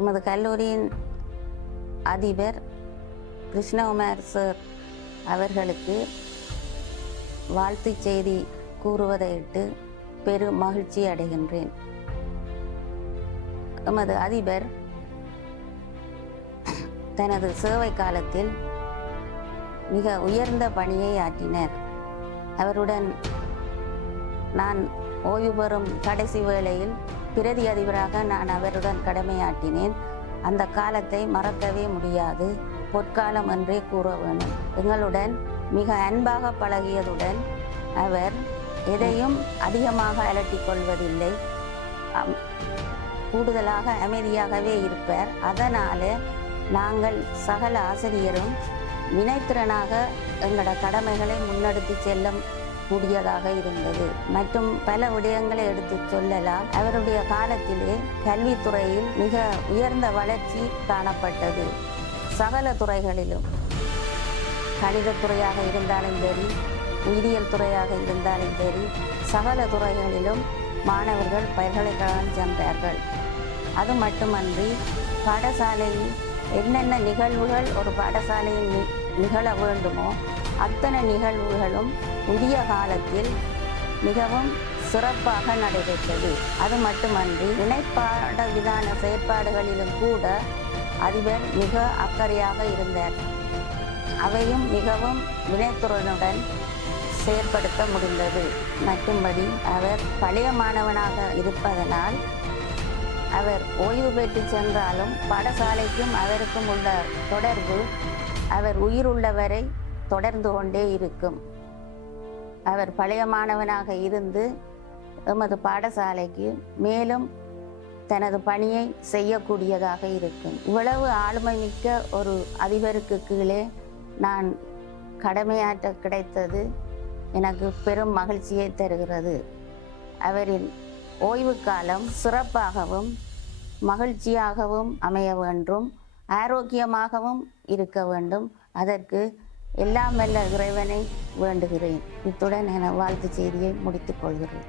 நமது கல்லூரியின் அதிபர் கிருஷ்ணகுமார் சார் அவர்களுக்கு வாழ்த்து செய்தி கூறுவதையிட்டு பெரும் மகிழ்ச்சி அடைகின்றேன். எமது அதிபர் தனது சேவை காலத்தில் மிக உயர்ந்த பணியை ஆற்றினார். அவருடன் நான் ஓய்வு பெறும் கடைசி வேளையில் பிரதி அதிபராக நான் அவருடன் கடமையாற்றினேன். அந்த காலத்தை மறக்கவே முடியாது, பொற்காலம் என்றே கூற வேண்டும். எங்களுடன் மிக அன்பாக பழகியதுடன் அவர் எதையும் அதிகமாக அலட்டிக் கொள்வதில்லை, கூடுதலாக அமைதியாகவே இருப்பார். அதனால நாங்கள் சகல ஆசிரியரும் வினைத்திறனாக எங்களோட கடமைகளை முன்னெடுத்து செல்ல கூடியதாக இருந்தது. மற்றும் பல விடயங்களை எடுத்து சொல்லலாம். அவருடைய காலத்திலே கல்வித்துறையில் மிக உயர்ந்த வளர்ச்சி காணப்பட்டது. சகல துறைகளிலும், கணிதத்துறையாக இருந்தாலும் சரி, உயிரியல் துறையாக இருந்தாலும் சரி, சகல துறைகளிலும் மாணவர்கள் பல்கலைக்கழகம் சென்றார்கள். அது மட்டுமன்றி பாடசாலையில் என்னென்ன நிகழ்வுகள் ஒரு பாடசாலையில் நிகழ வேண்டுமோ அத்தனை நிகழ்வுகளும் உரிய காலத்தில் மிகவும் சிறப்பாக நடைபெற்றது. அது மட்டுமன்றி இணைப்பாட விதான செயற்பாடுகளிலும் கூட அதிபர் மிக அக்கறையாக இருந்தார். அவையும் மிகவும் வினைத்துறனுடன் செயற்படுத்த முடிந்தது. மற்றும்படி அவர் பழைய மாணவனாக இருப்பதனால் அவர் ஓய்வு பெற்று சென்றாலும் பாடசாலைக்கும் அவருக்கும் உள்ள தொடர்பு அவர் உயிருள்ளவரை தொடர்ந்து கொண்டே இருக்கும். அவர் பழைய மாணவனாக இருந்து எமது பாடசாலைக்கு மேலும் தனது பணியை செய்யக்கூடியதாக இருக்கும். இவ்வளவு ஆளுமை மிக்க ஒரு அதிபருக்கு கீழே நான் கடமையாற்ற கிடைத்தது எனக்கு பெரும் மகிழ்ச்சியை தருகிறது. அவரின் ஓய்வு காலம் சிறப்பாகவும் மகிழ்ச்சியாகவும் அமைய வேண்டும், ஆரோக்கியமாகவும் இருக்க வேண்டும். அதற்கு எல்லாம் வல்ல இறைவனை வேண்டுகிறேன். இத்துடன் என வாழ்த்து செய்தியை முடித்துக் கொள்கிறேன்.